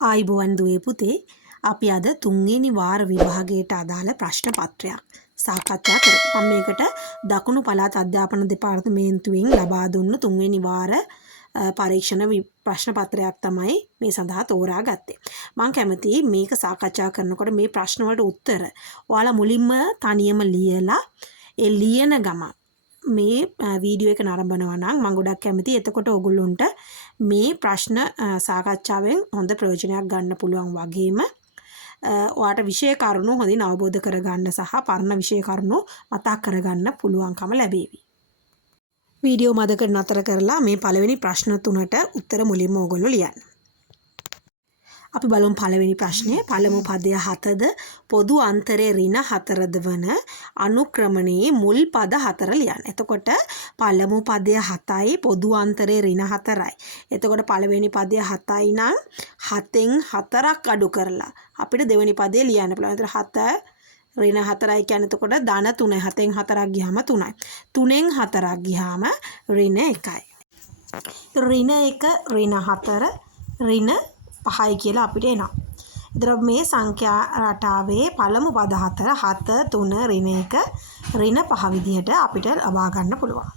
ආයිබෝවන් දුවේ පුතේ අපි අද තුන්වෙනි වාර විභාගයට අදාළ ප්‍රශ්න පත්‍රයක් සාකච්ඡා කරමු. මම මේකට දකුණු පළාත් අධ්‍යාපන දෙපාර්තමේන්තුවෙන් ලබා දුන්න තුන්වෙනි වාර පරීක්ෂණ ප්‍රශ්න පත්‍රයක් තමයි මේ සඳහා තෝරාගත්තේ. මම කැමතියි මේක සාකච්ඡා කරනකොට මේ ප්‍රශ්න වලට උත්තර ඔයාලා මුලින්ම තනියම ලියලා ඒ ලියන ගමන් මේ වීඩියෝ එක නරඹනවා නම් මම ගොඩක් කැමතියි. එතකොට ඔයගොල්ලොන්ට මේ ප්‍රශ්න සාකච්ඡාවෙන් හොඳ ප්‍රයෝජනයක් ගන්න පුළුවන් වගේම ඔයාට විෂය කරුණු හොඳින් අවබෝධ කරගන්න සහ පරණ විෂය කරුණු මතක් කරගන්න පුළුවන්කම ලැබේවි. වීඩියෝ මදකට නතර කරලා මේ පළවෙනි ප්‍රශ්න තුනට උත්තර මුලින්ම ඔයගොල්ලෝ ලියන්න. අපි බලමු පළවෙනි ප්‍රශ්නේ. පළමු පදය 7ද පොදු අන්තරේ ඍණ 4ද වන අනුක්‍රමණයේ මුල් පද 4 ලියන්න. එතකොට පළමු පදය 7යි පොදු අන්තරේ ඍණ 4යි. එතකොට පළවෙනි පදය 7යි නම් 7න් 4ක් අඩු කරලා අපිට දෙවෙනි පදේ ලියන්න පුළුවන්. එතකොට 7 ඍණ 4යි කියන්නේ එතකොට ධන 3යි. 7න් 4ක් ගියාම 3යි. 3න් 4ක් ගියාම ඍණ 1යි. ඍණ 1 ඍණ 4 ඍණ 5යි කියලා අපිට එනවා. ඒතර මේ සංඛ්‍යා රටාවේ පළමු පද 4 7 3 ඍණ 1 ඍණ 5 විදිහට අපිට ලබා ගන්න පුළුවන්.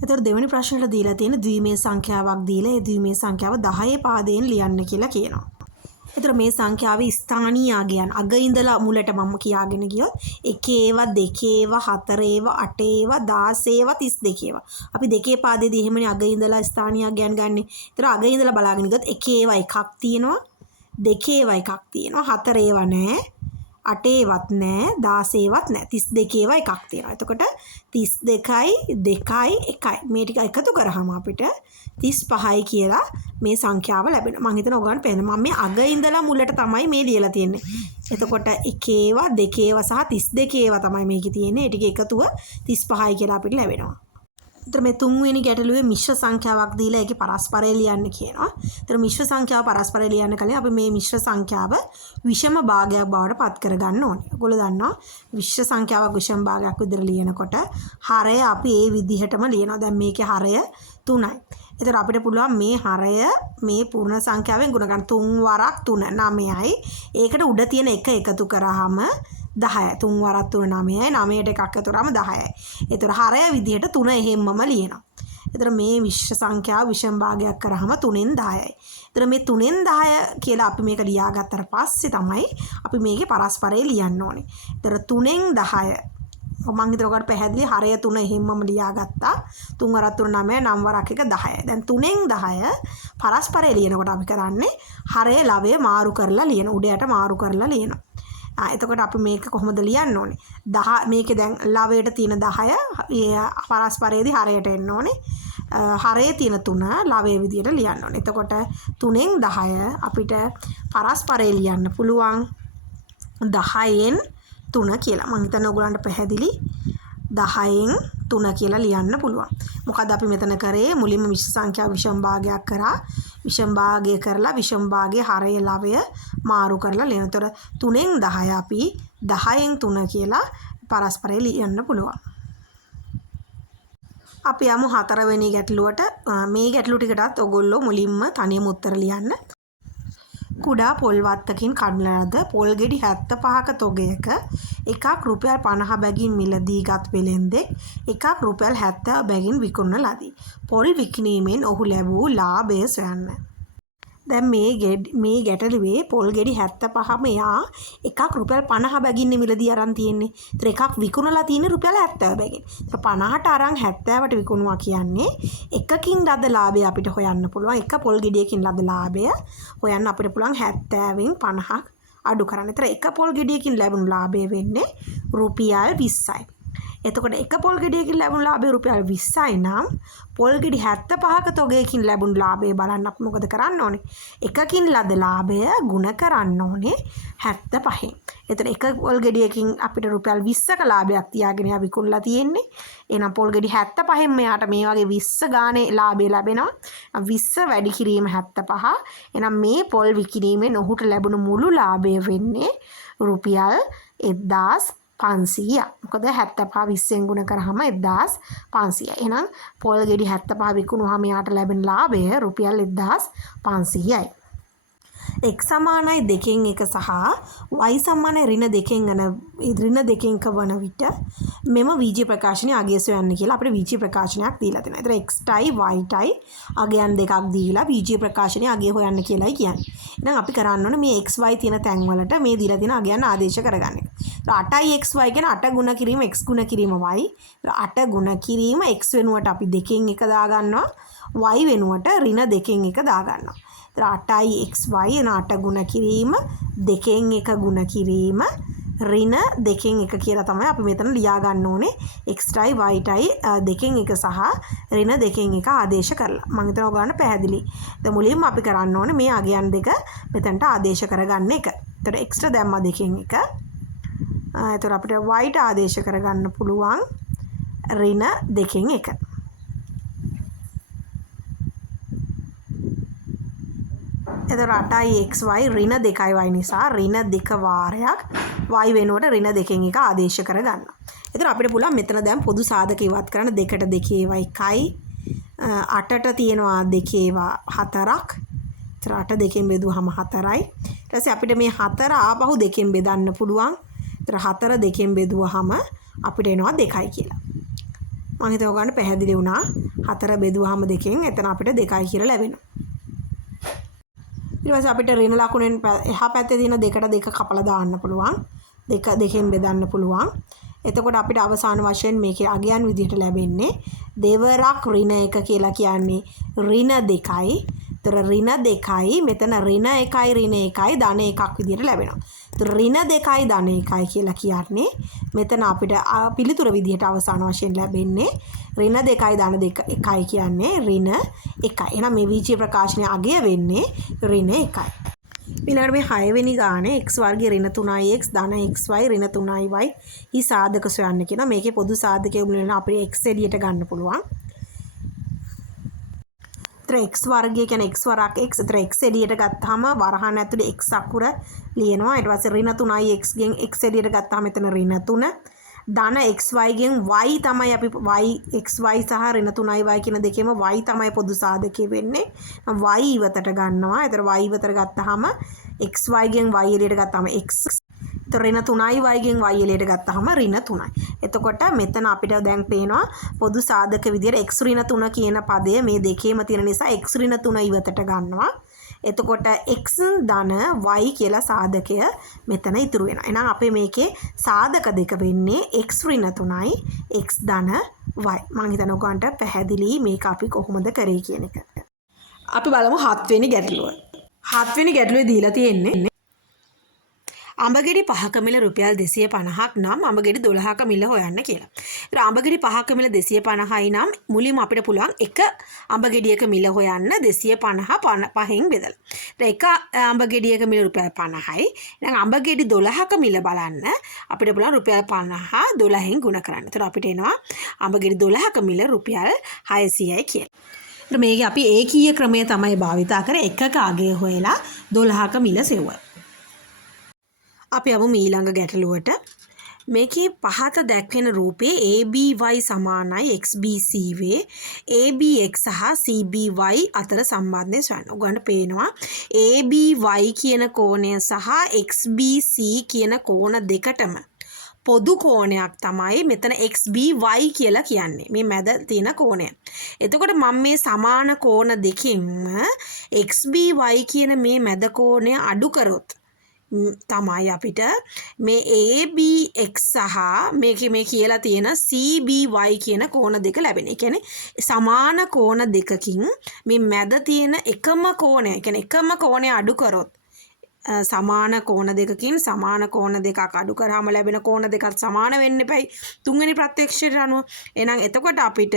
ඒතර දෙවෙනි ප්‍රශ්නෙට දීලා තියෙන ද්විමේය සංඛ්‍යාවක් දීලා ඒ ද්විමේය සංඛ්‍යාව 10 පාදයෙන් ලියන්න කියලා කියනවා. ඒතර මේ සංඛ්‍යාවේ ස්ථානීය අගයන් අග ඉඳලා මුලට මම කියාගෙන ගියොත් 1 ඒවා 2 ඒවා 4 ඒවා 8 ඒවා 16 ඒවා 32 ඒවා. අපි දෙකේ පාදයේදී එහෙමනේ අග ඉඳලා ස්ථානීය අගයන් ගන්නෙ. ඒතර අග ඉඳලා බලාගෙන ගියොත් 1 ඒවා එකක් තියෙනවා 2 ඒවා එකක් තියෙනවා 4 ඒවා නැහැ 8 ඒවත් නැහැ 16 ඒවත් නැහැ 32 ඒවා එකක් තියෙනවා. එතකොට 32යි 2යි 1යි මේ ටික එකතු කරාම අපිට 35යි කියලා මේ සංඛ්‍යාව ලැබෙනවා. මම හිතනවා ඔයගොල්ලන්ට පේනවා. මම මේ අග ඉඳලා මුලට තමයි මේ ලියලා තියෙන්නේ. එතකොට 1 ඒවා 2 ඒවා සහ 32 ඒවා තමයි මේකේ තියෙන්නේ. ඒ ටික එකතුව 35යි කියලා අපිට ලැබෙනවා. ඒතර මේ තුන්වෙනි ගැටලුවේ මිශ්‍ර සංඛ්‍යාවක් දීලා ඒකේ පරස්පරය ලියන්න කියනවා. ඒතර මිශ්‍ර සංඛ්‍යාව පරස්පරය ලියන්න කලින් අපි මේ මිශ්‍ර සංඛ්‍යාව විෂම භාගයක් බවට පත් කරගන්න ඕනේ. ඔයගොල්ලෝ දන්නවා විශ්ව සංඛ්‍යාවක් විෂම භාගයක් විදිහට ලියනකොට හරය අපි ඒ විදිහටම ලියනවා. දැන් මේකේ හරය 3යි. ඒතර අපිට පුළුවන් මේ හරය මේ පූර්ණ සංඛ්‍යාවෙන් ගුණ ගන්න 3 වරක් 3 9යි. ඒකට උඩ තියෙන එක එකතු කරාම 10යි. 3 වරක් 3 9යි. 9ට එකක් එකතු කරාම 10යි. ඒතර හරය විදිහට 3 එහෙම්මම ලියනවා. ඒතර මේ විශ්ව සංඛ්‍යාව විෂම භාගයක් කරාම 3න් 10යි. ඒතර මේ 3න් 10 කියලා අපි මේක ලියාගත්තට පස්සේ තමයි අපි මේකේ පරස්පරය ලියන්න ඕනේ. ඒතර 3න් 10 මම හිතන ඔකට පැහැදිලි හරය 3 එහෙම්මම ලියාගත්තා 3 වරක් 3 9 9 වරක් 1 10යි. දැන් 3න් 10 පරස්පරය ලියනකොට අපි කරන්නේ හරය ලවය මාරු කරලා ලියන උඩයට මාරු කරලා ලියනවා. එතකොට අපි මේක කොහොමද ලියන්න ඕනේ? 10 මේකේ දැන් ලවයට තියෙන 10 පරස්පරයේදී හරයට එන්න ඕනේ. හරයේ තියෙන 3 ලවයේ විදියට ලියන්න ඕනේ. එතකොට 3න් 10 අපිට පරස්පරය ලියන්න පුළුවන් 10න් 3 කියලා. මම හිතන්නේ ඔයගොල්ලන්ට පැහැදිලි 10න් 3 කියලා ලියන්න පුළුවන්. මොකද අපි මෙතන කරේ මුලින්ම මිශ්‍ර සංඛ්‍යාව විෂම භාගයක් කරා. විෂම භාගය කරලා විෂම භාගයේ හරය ලවය මාරු කරලා ලියන. ඒතර 3න් 10 අපි 10න් 3 කියලා පරස්පරය ලියන්න පුළුවන්. අපි යමු 4 වෙනි ගැටලුවට. මේ ගැටලු ටිකටත් ඔයගොල්ලෝ මුලින්ම තනියම උත්තර ලියන්න. කුඩා පොල් වත්තකින් කඩන ලද පොල් ගෙඩි 75ක තොගයක එකක් රුපියල් 50 බැගින් මිලදී ගත් වෙළෙන්දෙක් එකක් රුපියල් 70 බැගින් විකුණන ලදී. පොල් විකිණීමෙන් ඔහු ලැබූ ලාභය සොයන්න. දැන් මේ ගැටලුවේ පොල් ගෙඩි 75ම එයා එකක් රුපියල් 50 බැගින් මිලදී අරන් තියෙන්නේ. ඒතර එකක් විකුණලා තියෙන්නේ රුපියල් 70 බැගින්. ඒතර 50ට අරන් 70ට විකුණුවා කියන්නේ එකකින් ලද ලාභය අපිට හොයන්න පුළුවන්. එක පොල් ගෙඩියකින් ලද ලාභය හොයන්න අපිට පුළුවන් 70න් 50ක් අඩු කරන්න. ඒතර එක පොල් ගෙඩියකින් ලැබුණු ලාභය වෙන්නේ රුපියල් 20යි. එතකොට එක පොල් ගෙඩියකින් ලැබුණු ලාභය රුපියල් 20යි නම් පොල් ගෙඩි 75ක තොගයකින් ලැබුණු ලාභය බලන්න අපි මොකද කරන්න ඕනේ? එකකින් ලද ලාභය ගුණ කරන්න ඕනේ 75න්. එතන එක පොල් ගෙඩියකින් අපිට රුපියල් 20ක ලාභයක් තියාගෙන යා විකුණලා තියෙන්නේ. එහෙනම් පොල් ගෙඩි 75න් මෙයාට මේ වගේ 20 ගානේ ලාභය ලැබෙනවා. 20 වැඩි කිරීම 75. එහෙනම් මේ පොල් විකිණීමෙන් ඔහුට ලැබුණු මුළු ලාභය වෙන්නේ රුපියල් 1500. මොකද 75 20ෙන් ගුණ කරාම 1500. එහෙනම් පොල් ගෙඩි 75 විකුණුවාම යාට ලැබෙන ලාභය රුපියල් 1500යි. x සමානයි 2න් 1 සහ y සමානයි ඍණ 2න් ඍණ 2න් 1 වන විට මෙම VG ප්‍රකාශනයේ අගය සොයන්න කියලා අපිට VG ප්‍රකාශනයක් දීලා තියෙනවා. ඒතර x ටයි y ටයි අගයන් දෙකක් දීලා VG ප්‍රකාශනයේ අගය හොයන්න කියලායි කියන්නේ. එහෙනම් අපි කරන්න ඕනේ මේ xy තියෙන තැන් වලට මේ දීලා තියෙන අගයන් ආදේශ කරගන්න එක. 8යි xy කියන 8 ගුණ කිරීම x ගුණ කිරීම y. 8 ගුණ කිරීම x වෙනුවට අපි 2න් 1 දාගන්නවා. y වෙනුවට ඍණ 2න් 1 දාගන්නවා. 8යි xy එන 8 ගුණ කිරීම 2න් 1 ගුණ කිරීම ඍණ 2න් 1 කියලා තමයි අපි මෙතන ලියා ගන්න ඕනේ xටයි yටයි 2න් 1 සහ ඍණ 2න් 1 ආදේශ කරලා. මම හිතනවා ඔයගොල්ලන්ට පැහැදිලි. දැන් මුලින්ම අපි කරන්න ඕනේ මේ අගයන් දෙක මෙතනට ආදේශ කරගන්න එක. එතකොට xට දැම්මා 2න් 1. එතකොට අපිට yට ආදේශ කරගන්න පුළුවන් ඍණ 2න් 1. එතකොට 8යි xy ඍණ 2යි y නිසා ඍණ 2 වාරයක් y වෙනුවට ඍණ 2න් 1 ආදේශ කරගන්නවා. එතකොට අපිට පුළුවන් මෙතන දැන් පොදු සාධක ඉවත් කරන්න 2ට 2 ඒවා 1යි 8ට තියෙනවා 2 ඒවා 4ක්. එතකොට 8 2න් බෙදුවහම 4යි. ඊට පස්සේ අපිට මේ 4 ආපහු 2න් බෙදන්න පුළුවන්. එතකොට 4 2න් බෙදුවහම අපිට එනවා 2යි කියලා. මම හිතුවා ඔයගොල්ලන්ට පැහැදිලි වුණා. 4 බෙදුවහම 2න් එතන අපිට 2යි කියලා ලැබෙනවා. ඊට පස්සේ අපිට ඍණ ලකුණෙන් එහා පැත්තේ තියෙන 2ට 2 කපලා දාන්න පුළුවන්. 2 2න් බෙදන්න පුළුවන්. එතකොට අපිට අවසාන වශයෙන් මේකේ අගයන් විදිහට ලැබෙන්නේ දෙවරක් ඍණ 1 කියලා කියන්නේ ඍණ 2යි. ඒතර ඍණ 2යි මෙතන ඍණ 1යි ඍණ 1යි ධන 1ක් විදිහට ලැබෙනවා. ඒතර ඍණ 2යි ධන 1යි කියලා කියන්නේ මෙතන අපිට පිළිතුර විදිහට අවසාන වශයෙන් ලැබෙන්නේ ඍණ 2යි ධන 1යි කියන්නේ ඍණ 1යි. එහෙනම් මේ VG ප්‍රකාශනයේ අගය වෙන්නේ ඍණ 1යි. ඊළඟට මේ 6 වෙනි ගානේ x වර්ගයේ ඍණ 3x ධන xy ඍණ 3y ඊ සාධක සොයන්න කියන මේකේ පොදු සාධකයේ මුල වෙන අපිට x එළියට ගන්න පුළුවන්. x වර්ගය කියන්නේ x වරක් x. ඒතර x එළියට ගත්තාම වරහන් ඇතුලේ x අකුර ලියනවා. ඊට පස්සේ ඍණ 3යි x ගෙන් x එළියට ගත්තාම එතන ඍණ 3. ධන xy ගෙන් y තමයි අපි y xy සහ ඍණ 3y කියන දෙකේම y තමයි පොදු සාධකයේ වෙන්නේ. y ඉවතට ගන්නවා. ඒතර y ඉවතට ගත්තාම xy ගෙන් y එළියට ගත්තාම x. ඒතර ඍණ 3y ගෙන් y එළියට ගත්තාම ඍණ 3යි. එතකොට මෙතන අපිට දැන් පේනවා පොදු සාධක විදියට x ඍණ 3 කියන පදය මේ දෙකේම තියෙන නිසා x ඍණ 3 ඉවතට ගන්නවා. එතකොට x ධන y කියලා සාධකය මෙතන ඉතුරු වෙනවා. එහෙනම් අපේ මේකේ සාධක දෙක වෙන්නේ x ඍණ 3යි x ධන y. මම හිතනවා ඔයගොල්ලන්ට පැහැදිලි මේක අපි කොහොමද කරේ කියන එක. අපි බලමු 7 වෙනි ගැටලුව. 7 වෙනි ගැටලුවේ දීලා තියෙන්නේ අඹගෙඩි 5ක මිල රුපියල් 250ක් නම් අඹගෙඩි 12ක මිල හොයන්න කියලා. ඒතර අඹගෙඩි 5ක මිල 250යි නම් මුලින්ම අපිට පුළුවන් එක අඹගෙඩියක මිල හොයන්න 250 5න් බෙදලා. ඒතර එක අඹගෙඩියක මිල රුපියල් 50යි. දැන් අඹගෙඩි 12ක මිල බලන්න අපිට පුළුවන් රුපියල් 50 12න් ගුණ කරන්න. ඒතර අපිට එනවා අඹගෙඩි 12ක මිල රුපියල් 600යි කියලා. ඒතර මේක අපි ඒකීය ක්‍රමය තමයි භාවිතා කරේ එකක අගය හොයලා 12ක මිල සෙව්වා. අපි යමු ඊළඟ ගැටලුවට. මේකේ පහත දැක්වෙන රූපේ ABY සමානයි XBC වේ ABX සහ CBY අතර සම්බන්ධය සොයන්න. ඔයගොල්ලන්ට පේනවා ABY කියන කෝණය සහ XBC කියන කෝණ දෙකටම පොදු කෝණයක් තමයි මෙතන XBY කියලා කියන්නේ. මේ මැද තියෙන කෝණය. එතකොට මම මේ සමාන කෝණ දෙකින්ම XBY කියන මේ මැද කෝණය අඩු කරොත් තමයි අපිට මේ ABX සහ මේ කියලා තියෙන CBY කියන කෝණ දෙක ලැබෙන්නේ. ඒ කියන්නේ සමාන කෝණ දෙකකින් මේ මැද තියෙන එකම කෝණය, ඒ කියන්නේ එකම කෝණය අඩු කරොත් සමාන කෝණ දෙකකින් සමාන කෝණ දෙකක් අඩු කරාම ලැබෙන කෝණ දෙකත් සමාන වෙන්න එපයි තුන්වෙනි ප්‍රත්‍යක්ෂයට අනුව. එහෙනම් එතකොට අපිට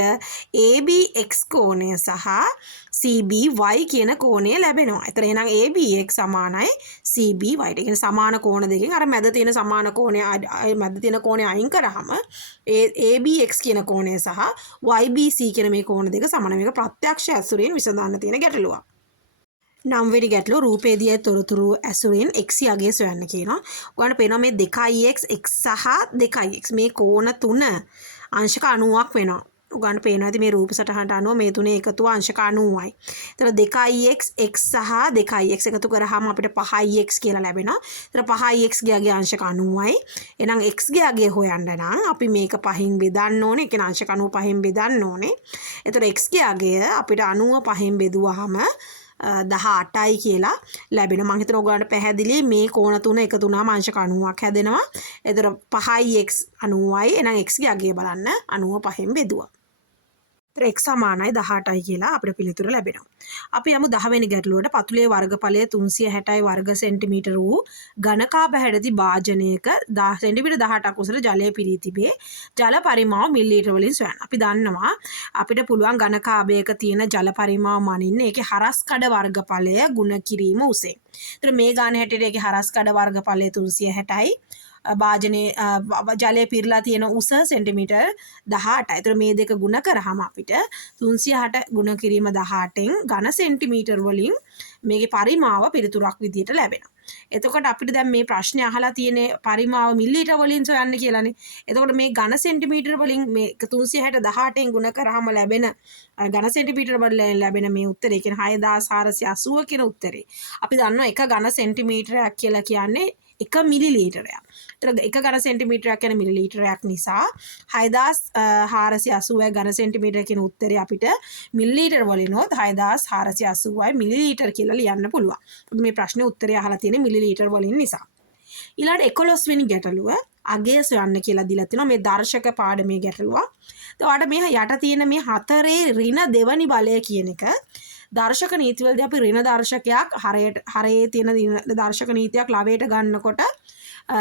ABX කෝණය සහ CBY කියන කෝණය ලැබෙනවා. එතන එහෙනම් ABX සමානයි CBY. ඒ කියන්නේ සමාන කෝණ දෙකෙන් අර මැද තියෙන සමාන කෝණය මැද තියෙන කෝණය අයින් කරාම ABX කියන කෝණය සහ YBC කියන මේ කෝණ දෙක සමාන. මේක ප්‍රත්‍යක්ෂ ඇසුරින් විසඳන්න තියෙන ගැටලුවක්. 9 වෙනි ගැටලුව රූපේදී තොරතුරු ඇසුරින් x යගේ සොයන්න කියනවා. ඔයාලට පේනවා මේ 2x x සහ 2x මේ කෝණ තුන අංශක 90ක් වෙනවා. ඔයගොල්ලන්ට පේනවා ඇති මේ රූප සටහනට අනුව මේ තුනේ එකතුව අංශක 90යි. ඒතර 2x x සහ 2x එකතු කරාම අපිට 5x කියලා ලැබෙනවා. ඒතර 5x ගේ අංශක 90යි. එහෙනම් x ගේ අගය හොයන්න නම් අපි මේක 5න් බෙදන්න ඕනේ. ඒ කියන්නේ අංශක 90 5න් බෙදන්න ඕනේ. ඒතර x ගේ අගය අපිට 90 5න් බෙදුවාම 18යි කියලා ලැබෙනවා. මම හිතනවා ඔයගොල්ලන්ට පැහැදිලි මේ කෝණ තුන එකතු වුණාම අංශක 90ක් හැදෙනවා. ඒතර 5යි x 90යි. එහෙනම් x ගේ අගය බලන්න 90 5න් බෙදුවා. ඒතර x සමානයි 18යි කියලා අපිට පිළිතුර ලැබෙනවා. අපි යමු 10 වෙනි ගැටලුවට. පතුලේ වර්ගඵලය 360යි වර්ග සෙන්ටිමීටර වූ ඝනකාභ හැඩති භාජනයක සෙන්ටිමීටර 18ක් උසට ජලය පිරී තිබේ. ජල පරිමාව මිලිලීටර වලින් සොයන්න. අපි දන්නවා අපිට පුළුවන් ඝනකාභයක තියෙන ජල පරිමාව මනින්න ඒකේ හරස් කඩ වර්ගඵලය ගුණ කිරීම උසේ. ඒතර මේ ගාන හැටියට ඒකේ හරස් කඩ වර්ගඵලය 360යි. භාජනයේ ජලය පිරලා තියෙන උස සෙන්ටිමීටර් 18යි. ඒතර මේ දෙක ගුණ කරාම අපිට 360 ගුණ කිරීම 18න් ඝන සෙන්ටිමීටර් වලින් මේකේ පරිමාව පිළිතුරක් විදියට ලැබෙනවා. එතකොට අපිට දැන් මේ ප්‍රශ්නේ අහලා තියෙන පරිමාව මිලිලීටර වලින් සොයන්න කියලානේ. එතකොට මේ ඝන සෙන්ටිමීටර් වලින් මේ 360 18න් ගුණ කරාම ලැබෙන ඝන සෙන්ටිමීටර් වලින් ලැබෙන මේ උත්තරේ කියන්නේ 6480 කියන උත්තරේ. අපි දන්නවා එක ඝන සෙන්ටිමීටරයක් කියලා කියන්නේ 1 මිලිලීටරයක්. ඒතර එක ඝන සෙන්ටිමීටරයක් කියන්නේ මිලිලීටරයක් නිසා 6480 ඝන සෙන්ටිමීටර කියන උත්තරේ අපිට මිලිලීටර වලින් හොත් 6480යි මිලිලීටර කියලා ලියන්න පුළුවන්. මේ ප්‍රශ්නේ උත්තරය අහලා තියෙන්නේ මිලිලීටර වලින් නිසා. ඊළඟට 11 වෙනි ගැටලුව අගය සොයන්න කියලා දීලා තිනවා මේ දර්ශක පාඩමේ ගැටලුව. එතකොට මේ යට තියෙන මේ 4 ඍණ දෙවනි බලය කියන එක දර්ශක නීතිවලදී අපි ඍණ දර්ශකයක් හරයේ තියෙන දර්ශක නීතියක් ලවයට ගන්නකොට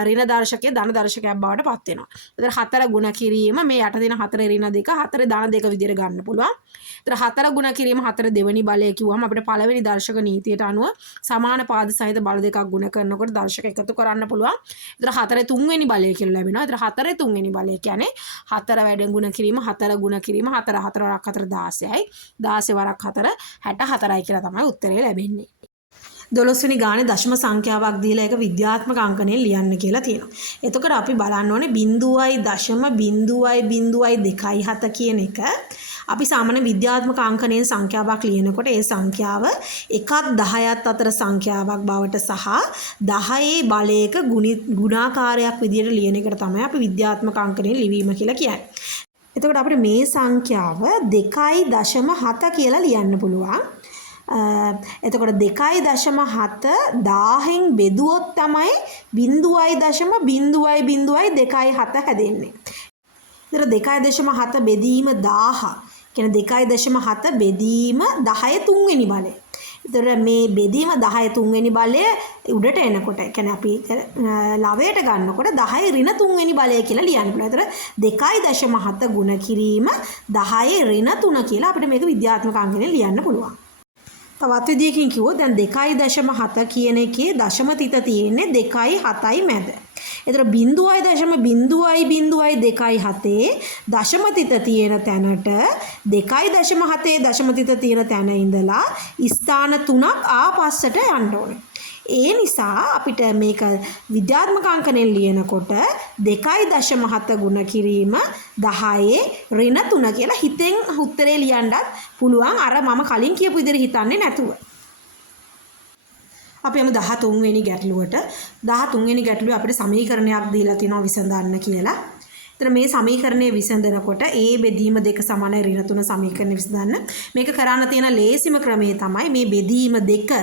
ඍණ දර්ශකයේ ධන දර්ශකයක් බවට පත් වෙනවා. ඒතර 4 ගුණ කිරීම මේ යට තියෙන 4 ඍණ 2 4 ධන 2 විදිහට ගන්න පුළුවන්. ඒතර 4 ගුණ කිරීම 4 දෙවෙනි බලය කිව්වම අපිට පළවෙනි දර්ශක නීතියට අනුව සමාන පාද සහිත බල දෙකක් ගුණ කරනකොට දර්ශක එකතු කරන්න පුළුවන්. ඒතර 4 තුන්වෙනි බලය කියලා ලැබෙනවා. ඒතර 4 තුන්වෙනි බලය කියන්නේ 4 වැඩෙන් ගුණ කිරීම 4 ගුණ කිරීම 4 4 වරක් 4 16යි. 16 වරක් 4 64යි කියලා තමයි උත්තරේ ලැබෙන්නේ. 12 වෙනි ගානේ දශම සංඛ්‍යාවක් දීලා ඒක විද්‍යාත්මක අංකණයෙන් ලියන්න කියලා තියෙනවා. එතකොට අපි බලන්න ඕනේ 0.0.0.2 කියන එක අපි සාමාන්‍ය විද්‍යාත්මක අංකණයෙන් සංඛ්‍යාවක් ලියනකොට ඒ සංඛ්‍යාව 1ත් 10ත් අතර සංඛ්‍යාවක් බවට සහ 10 බලයක ගුණාකාරයක් විදියට ලියන එකට තමයි අපි විද්‍යාත්මක අංකණයෙන් ලිවීම කියලා කියන්නේ. එතකොට අපිට මේ සංඛ්‍යාව 2.7 කියලා ලියන්න පුළුවන්. එතකොට 2.7 1000න් බෙදුවොත් තමයි 0.0.0.27 හැදෙන්නේ. ඒතර 2.7 බෙදීම 1000 කියන්නේ 2.7 බෙදීම 10 තුන්වෙනි බලය. ඒතර මේ බෙදීම 10 තුන්වෙනි බලය උඩට එනකොට කියන්නේ අපි ලවයට ගන්නකොට 10 ඍණ තුන්වෙනි බලය කියලා ලියන්න පුළුවන්. ඒතර 2.7 ගුණ කිරීම 10 ඍණ 3 කියලා අපිට මේක විද්‍යාත්මක අංකයෙන් ලියන්න පුළුවන්. තවත් විදියකින් කිව්වොත් දැන් 2.7 කියන එකේ දශම තිත තියෙන්නේ 2යි 7යි මැද. ඒතර 0.0.0.27 දශම තිත තියෙන තැනට 2.7 දශම තිත තියෙන තැන ඉඳලා ස්ථාන 3ක් ආපස්සට යන්න ඕනේ. ඒ නිසා අපිට මේක විද්‍යාත්මක අංකණයෙන් ලියනකොට 2.7 ගුණ කිරීම 10 ඍණ 3 කියලා හිතෙන් උත්තරේ ලියන්නත් පුළුවන්. අර මම කලින් කියපු විදිහට හිතන්නේ නැතුව. අපි යමු 13 වෙනි ගැටලුවට. 13 වෙනි ගැටලුවේ අපිට සමීකරණයක් දීලා තියෙනවා විසඳන්න කියලා. එතන මේ සමීකරණය විසඳනකොට a බෙදීම 2 සමානයි ඍණ 3 සමීකරණය විසඳන්න. මේක කරන්න තියෙන ලේසිම ක්‍රමය තමයි මේ බෙදීම 2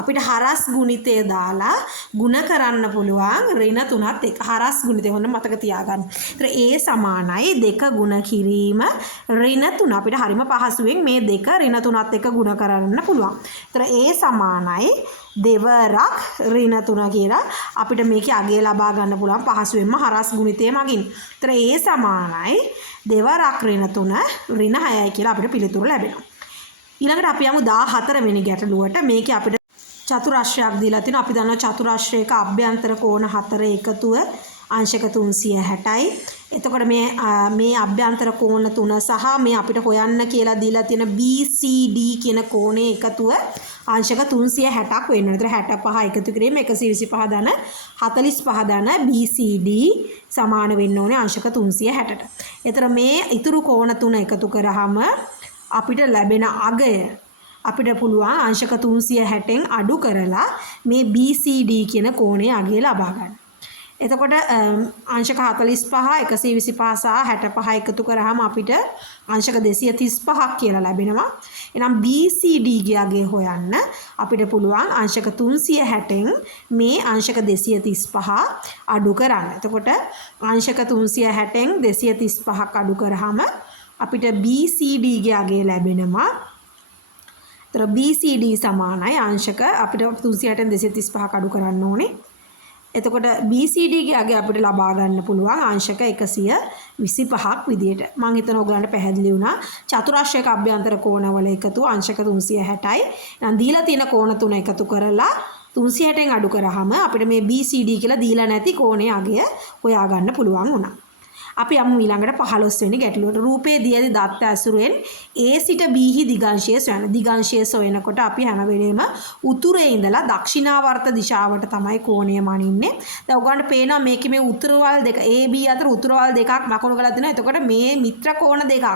අපිට හරස් ගුණිතය දාලා ಗುಣ කරන්න පුළුවන් ඍණ 3ත් එක හරස් ගුණිතය හොන්න මතක තියාගන්න. ඒතර a සමානයි 2 ගුණ කිරීම ඍණ 3 අපිට හරිම පහසුවෙන් මේ 2 ඍණ 3ත් එක ගුණ කරන්න පුළුවන්. ඒතර a සමානයි දෙවරක් ඍණ 3 කියලා අපිට මේකේ අගය ලබා ගන්න පුළුවන් පහසුවෙන්ම හරස් ගුණිතය මගින්. ඒතර a සමානයි දෙවරක් ඍණ 3 ඍණ 6යි කියලා අපිට පිළිතුරු ලැබෙනවා. ඊළඟට අපි යමු 14 වෙනි ගැටලුවට. මේකේ අපිට චතුරාශ්‍රයක් දීලා තිනවා. අපි දන්නවා චතුරාශ්‍රයක අභ්‍යන්තර කෝණ 4 එකතුව අංශක 360යි. එතකොට මේ අභ්‍යන්තර කෝණ තුන සහ මේ අපිට හොයන්න කියලා දීලා තියෙන BCD කියන කෝණේ එකතුව අංශක 360ක් වෙනවා. ඒතර 65 එකතු කිරීම 125 ධන 45 ධන BCD සමාන වෙන්න ඕනේ අංශක 360ට. ඒතර මේ ඉතුරු කෝණ තුන එකතු කරාම අපිට ලැබෙන අගය අපිට පුළුවන් අංශක 360න් අඩු කරලා මේ BCD කියන කෝණයේ අගය ලබා ගන්න. එතකොට අංශක 45 125 සහ 65 එකතු කරාම අපිට අංශක 235ක් කියලා ලැබෙනවා. එහෙනම් BCD ගේ අගය හොයන්න අපිට පුළුවන් අංශක 360න් මේ අංශක 235 අඩු කරන්න. එතකොට අංශක 360න් 235ක් අඩු කරාම අපිට BCD ගේ අගය ලැබෙනවා. तर BCD සමානයි අංශක අපිට 360න් 235ක් අඩු කරන්න ඕනේ. එතකොට BCD ගේ අගය අපිට ලබා ගන්න පුළුවන් අංශක 125ක් විදියට. මම හිතනවා ඔයගලන්ට පැහැදිලි වුණා. චතුරාශ්‍රයක අභ්‍යන්තර කෝණවල එකතු අංශක 360යි. නම් දීලා තියෙන කෝණ තුන එකතු කරලා 360න් අඩු කරාම අපිට මේ BCD කියලා දීලා නැති කෝණයේ අගය හොයා ගන්න පුළුවන් වුණා. අපි යමු ඊළඟට 15 වෙනි ගැටලුවට. රූපයේ දියදී දත්ත ඇසුරෙන් A සිට B හි දිගංශය සොයන. දිගංශය සොයනකොට අපි හැම වෙලේම උතුරේ ඉඳලා දක්ෂිණාවර්ත දිශාවට තමයි කෝණය මනින්නේ. දැන් ඔයගොල්ලන්ට පේනවා මේකේ මේ උතුරවල් දෙක A B අතර උතුරවල් දෙකක් ලකුණු කරලා තිනවා. එතකොට මේ මිත්‍ර කෝණ දෙකක්.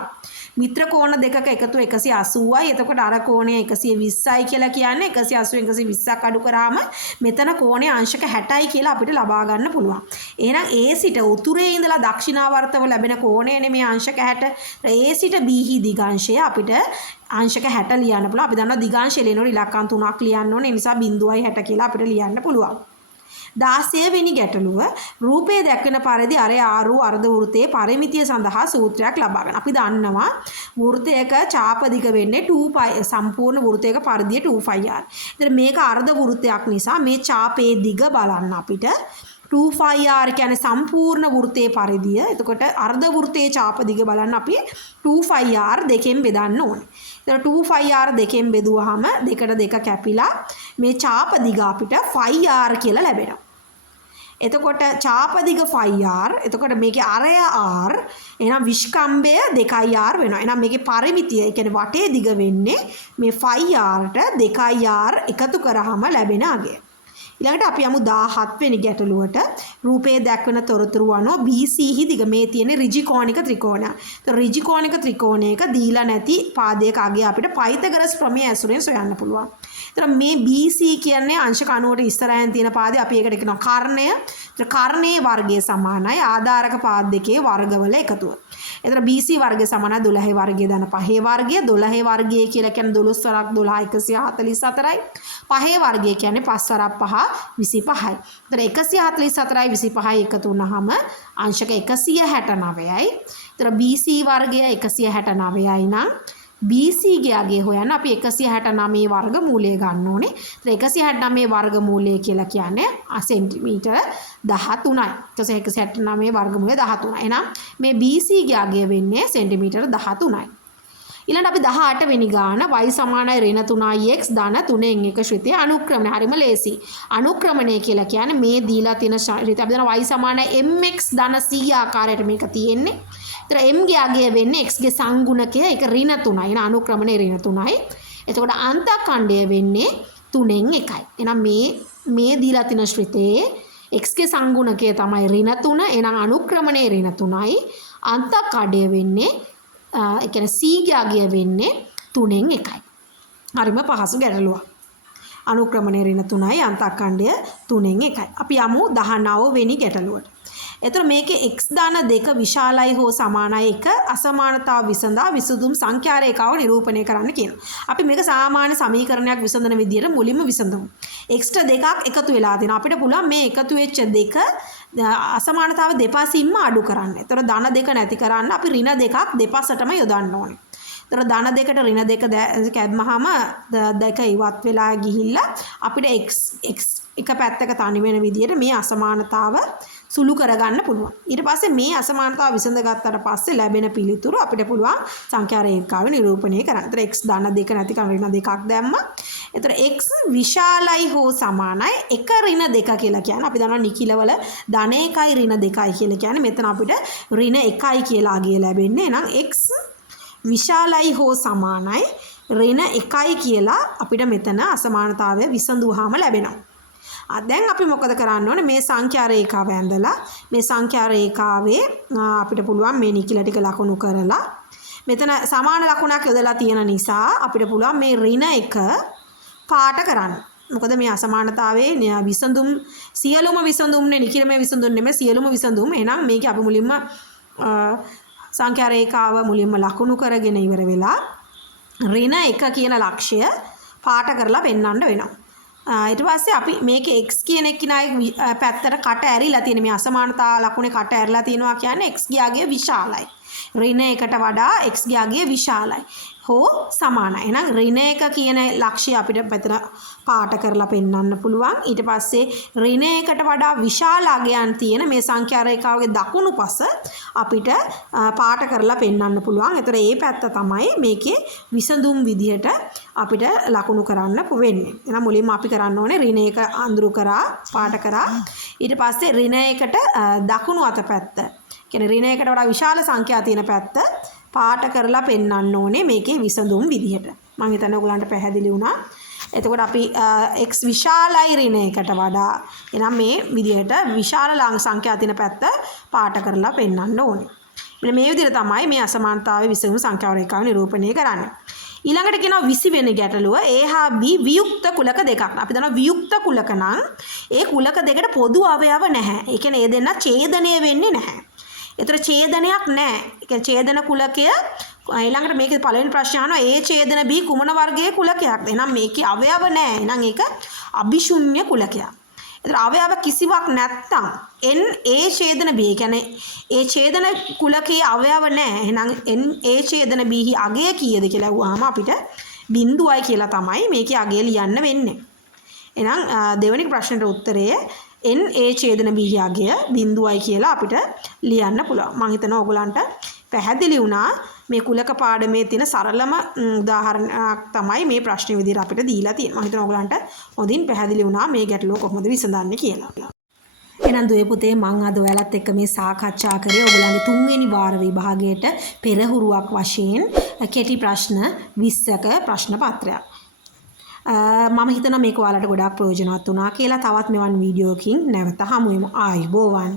මිත්‍ර කෝණ දෙකක එකතුව 180යි. එතකොට අර කෝණය 120යි කියලා කියන්නේ 180 120ක් අඩු කරාම මෙතන කෝණය අංශක 60යි කියලා අපිට ලබා ගන්න පුළුවන්. එහෙනම් A සිට උතුරේ ඉඳලා දක්ෂිණාවර්තව ලැබෙන කෝණයනේ මේ අංශක 60. A සිට B හි දිගංශය අපිට අංශක 60 ලියන්න පුළුවන්. අපි දන්නවා දිගංශය ලියනකොට ඉලක්කම් 3ක් ලියන්න ඕනේ. ඒ නිසා 0.60 කියලා අපිට ලියන්න පුළුවන්. 16 වෙනි ගැටලුව රූපයේ දැක්වෙන පරිදි ආරු අර්ධ වෘත්තයේ පරිමිතිය සඳහා සූත්‍රයක් ලබා ගන්න. අපි දන්නවා වෘත්තයක ඡාප දිග වෙන්නේ 2π සම්පූර්ණ වෘත්තයක පරිදිය 2πr. ඉතින් මේක අර්ධ වෘත්තයක් නිසා මේ ඡාපයේ දිග බලන්න අපිට 2πr කියන්නේ සම්පූර්ණ වෘත්තයේ පරිදිය. එතකොට අර්ධ වෘත්තයේ ඡාප දිග බලන්න අපි 2πr දෙකෙන් බෙදන්න ඕනේ. එතකොට 2πr දෙකෙන් බෙදුවාම දෙකට දෙක කැපිලා මේ ඡාප දිග අපිට 5r කියලා ලැබෙනවා. එතකොට ඡාප දිග 5r. එතකොට මේකේ අරය r. එහෙනම් විස්කම්භය 2r වෙනවා. එහෙනම් මේකේ පරිමිතිය, ඒ කියන්නේ වටේ දිග වෙන්නේ මේ 5rට 2r එකතු කරාම ලැබෙන අගය. ඊළඟට අපි යමු 17 වෙනි ගැටලුවට. රූපයේ දැක්වෙන තොරතුරු අනුව BC හි දිග මේ තියෙන ඍජු කෝණික ත්‍රිකෝණය. ඒතර ඍජු කෝණික ත්‍රිකෝණයක දීලා නැති පාදයක අගය අපිට පයිතගරස් ප්‍රමේය ඇසුරෙන් සොයන්න පුළුවන්. ඒතර මේ BC කියන්නේ අංශක 90ට ඉස්සරහින් තියෙන පාදය අපි ඒකට කියනවා කර්ණය. ඒතර කර්ණයේ වර්ගය සමානයි ආධාරක පාද දෙකේ වර්ගවල එකතුව. එතන BC වර්ගය සමානයි 12 වර්ගය ධන 5 වර්ගය. 12 වර්ගය කියලා කියන්නේ 12 වරක් 12 144යි. 5 වර්ගය කියන්නේ 5 වරක් 5 25යි. එතන 144යි 25යි එකතු වුනහම අංශක 169යි. එතන BC වර්ගය 169යි නම් BC ගේ අගය හොයන්න අපි 169 වර්ගමූලය ගන්න ඕනේ. එතන 169 වර්ගමූලය කියලා කියන්නේ සෙන්ටිමීටර 13යි. 169 වර්ගමූලය 13. එහෙනම් මේ BC ගේ අගය වෙන්නේ සෙන්ටිමීටර 13යි. ඊළඟට අපි 18 වෙනි ගාන y සමානයි ඍණ 3x ධන 3න් 1 ශ්‍රිතයේ අනුක්‍රමණය. හරිම ලේසි. අනුක්‍රමණය කියලා කියන්නේ මේ දීලා තියෙන ශ්‍රිතය අපි දන්නවා y සමානයි mx ධන c ආකාරයට මේක තියෙන්නේ. ඒතර m ගේ අගය වෙන්නේ x ගේ සංගුණකය ඒක ඍණ 3යි. එහෙනම් අනුක්‍රමණය ඍණ 3යි. එතකොට අන්තඛණ්ඩය වෙන්නේ 3න් 1යි. එහෙනම් මේ දීලා තියෙන ශ්‍රිතයේ x ගේ සංගුණකය තමයි ඍණ 3. එහෙනම් අනුක්‍රමණය ඍණ 3යි. අන්තඛණ්ඩය වෙන්නේ ඒ කියන්නේ C ගේ අගය වෙන්නේ 3න් 1යි. හරිම පහසු ගැටලුවක්. අනුක්‍රමණය ඍණ 3යි අන්තඛණ්ඩය 3න් 1යි. අපි යමු 19 වෙනි ගැටලුවට. එතකොට මේකේ x දාන දෙක විශාලයි හෝ සමානයි එක අසමානතාව විසඳා විසඳුම් සංඛ්‍යා රේඛාව නිරූපණය කරන්න කියනවා. අපි මේක සාමාන්‍ය සමීකරණයක් විසඳන විදියට මුලින්ම විසඳමු. x ට දෙකක් එකතු වෙලා තියෙනවා. අපිට පුළුවන් මේ එකතු වෙච්ච දෙක අසමානතාව දෙපසින්ම අඩු කරන්න. එතකොට ධන දෙක නැති කරන්න අපි ඍණ දෙකක් දෙපසටම යොදන්න ඕනේ. ඒතර ධන දෙකට ඍණ දෙක කැඩුමහම දෙක ඉවත් වෙලා ගිහිල්ලා අපිට x එක පැත්තක තනි වෙන විදිහට මේ අසමානතාව සුළු කරගන්න පුළුවන්. ඊට පස්සේ මේ අසමානතාව විසඳගත්තට පස්සේ ලැබෙන පිළිතුරු අපිට පුළුවන් සංඛ්‍යා රේඛාව නිරූපණය කරන්න. ඒතර x ධන දෙක නැතිකම ඍණ දෙකක් දැම්මා. ඒතර x විශාලයි හෝ සමානයි එක ඍණ දෙක කියලා කියන්නේ අපි දන්නවා නිකිලවල ධන 1යි ඍණ 2යි කියලා කියන්නේ මෙතන අපිට ඍණ 1යි කියලා අගය ලැබෙන්නේ. එහෙනම් x විශාලයි හෝ සමානයි ඍණ 1යි කියලා අපිට මෙතන අසමානතාවය විසඳුවාම ලැබෙනවා. දැන් අපි මොකද කරන්න ඕනේ මේ සංඛ්‍යා රේඛාව ඇඳලා මේ සංඛ්‍යා රේඛාවේ අපිට පුළුවන් මේ නිකිල ටික ලකුණු කරලා මෙතන සමාන ලකුණක් යොදලා තියෙන නිසා අපිට පුළුවන් මේ ඍණ 1 පාට කරන්න. මොකද මේ අසමානතාවයේ විසඳුම් සියලුම විසඳුම්නේ නිකිලමේ විසඳුම් නෙමෙයි සියලුම විසඳුම්. එහෙනම් මේක අපි මුලින්ම සංඛ්‍යා රේඛාව මුලින්ම ලකුණු කරගෙන ඉවර වෙලා ඍණ 1 කියන ලක්ෂය පාට කරලා පෙන්වන්න වෙනවා. ඊට පස්සේ අපි මේකේ x කියන එක්කිනායි පැත්තට කට ඇරිලා තියෙන මේ අසමානතා ලකුණේ කට ඇරිලා තියෙනවා කියන්නේ x ගියාගේ විශාලයි. ඍණ 1ට වඩා x ගියාගේ විශාලයි. හෝ සමානයි. එහෙනම් ඍණ 1 කියන ලක්ෂ්‍යය අපිට පැතර පාට කරලා පෙන්වන්න පුළුවන්. ඊට පස්සේ ඍණ 1ට වඩා විශාල අගයන් තියෙන මේ සංඛ්‍යා රේඛාවගේ දකුණු පස අපිට පාට කරලා පෙන්වන්න පුළුවන්. ඒතර මේ පැත්ත තමයි මේකේ විසඳුම් විදිහට අපිට ලකුණු කරන්න වෙන්නේ. එහෙනම් මුලින්ම අපි කරන්න ඕනේ ඍණ 1 අඳුරු කරා පාට කරා. ඊට පස්සේ ඍණ 1ට දකුණු අත පැත්ත. කියන්නේ ඍණ 1ට වඩා විශාල සංඛ්‍යා තියෙන පැත්ත පාට කරලා පෙන්වන්න ඕනේ මේකේ විසඳුම් විදිහට. මම හිතන්නේ ඔයගලන්ට පැහැදිලි වුණා. එතකොට අපි x විශාලයි ඍණ 1ට වඩා. එහෙනම් මේ විදිහට විශාල සංඛ්‍යා තියෙන පැත්ත පාට කරලා පෙන්වන්න ඕනේ. මෙන්න මේ විදිහට තමයි මේ අසමානතාවයේ විසඳුම් සංඛ්‍යා රේඛාව නිරූපණය කරන්නේ. ඊළඟට කියනවා 20 වෙනි ගැටලුව a හා b වියුක්ත කුලක දෙකක්. අපි දන්නවා වියුක්ත කුලක නම් ඒ කුලක දෙකට පොදු අවයව නැහැ. ඒ කියන්නේ ඒ දෙන්න ඡේදනය වෙන්නේ නැහැ. ඒතර ඡේදනයක් නැහැ. ඒ කියන්නේ ඡේදන කුලකය ඊළඟට මේකේ පළවෙනි ප්‍රශ්නය අහනවා a ඡේදන b කුමන වර්ගයේ කුලකයක්ද? එහෙනම් මේකේ අවයව නැහැ. එහෙනම් ඒක අභිශුන්‍ය කුලකයක්. ඒතර අවයව කිසිවක් නැත්තම් n a ඡේදන b කියන්නේ ඒ ඡේදන කුලකයේ අවයව නැහැ. එහෙනම් n a ඡේදන b හි අගය කීයද කියලා අහුවාම අපිට බිඳුවයි කියලා තමයි මේකේ අගය ලියන්න වෙන්නේ. එහෙනම් දෙවෙනි ප්‍රශ්නෙට උත්තරය n a ඡේදන b හි අගය බිඳුවයි කියලා අපිට ලියන්න පුළුවන්. මම හිතනවා ඔයගලන්ට පැහැදිලි වුණා. මේ කුලක පාඩමේ තියෙන සරලම උදාහරණයක් තමයි මේ ප්‍රශ්නේ විදිහට අපිට දීලා තියෙන්නේ. මම හිතනවා ඔයගලන්ට හොඳින් පැහැදිලි වුණා මේ ගැටලුව කොහොමද විසඳන්නේ කියලා. එහෙනම් දුවේ පුතේ මම අද ඔයාලත් එක්ක මේ සාකච්ඡා කරේ ඔයගලගේ 3 වෙනි වාර විභාගයට පෙරහුරුවක් වශයෙන් කෙටි ප්‍රශ්න 20ක ප්‍රශ්න පත්‍රයක්. මම හිතනවා මේක ඔයාලට ගොඩාක් ප්‍රයෝජනවත් වුණා කියලා. තවත් මෙවන් වීඩියෝකින් නැවත හමු වෙමු. ආයුබෝවන්.